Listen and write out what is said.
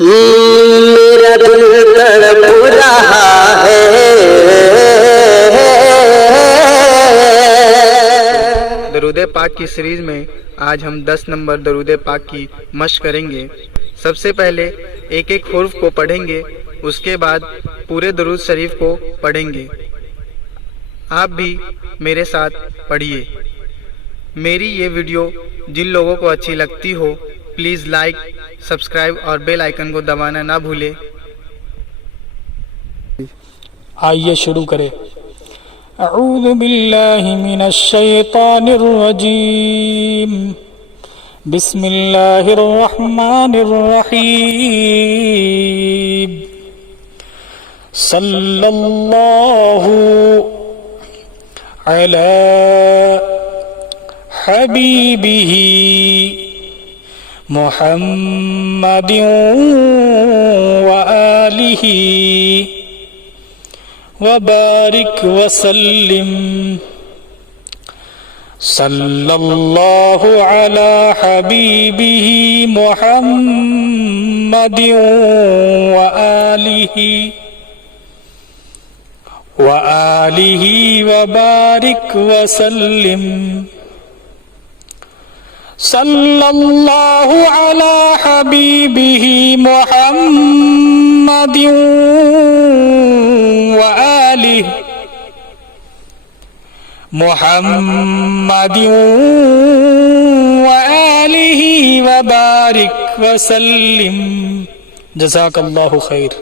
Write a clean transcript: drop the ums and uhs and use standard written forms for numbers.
मेरा दिल तड़प रहा है। दरूद पाक की सीरीज में आज हम 10 नंबर दरूद पाक की मशक करेंगे। सबसे पहले एक एक हुर्फ को पढ़ेंगे, उसके बाद पूरे दरूद शरीफ को पढ़ेंगे। आप भी मेरे साथ पढ़िए। मेरी ये वीडियो जिन लोगों को अच्छी लगती हो प्लीज़ लाइक, सब्सक्राइब और बेल आइकन को दबाना ना भूलें। आइए शुरू करें। अऊज़ु बिल्लाहि मिनश शैतानिर रजीम। बिस्मिल्लाहिर रहमानिर रहीम। सल्लल्लाहु अला हबीबिही मुहम्मदिन व आलिही वबारिक वसल्लिम। सल्लल्लाहु अला हबीबिही मुहम्मदिन व आलिही वबारिक वसल्लिम। सल्लल्लाहु अला हबीबिही मुहम्मदिन व आलिही वबारिक वसल्लिम। जज़ाकल्लाहु खैर।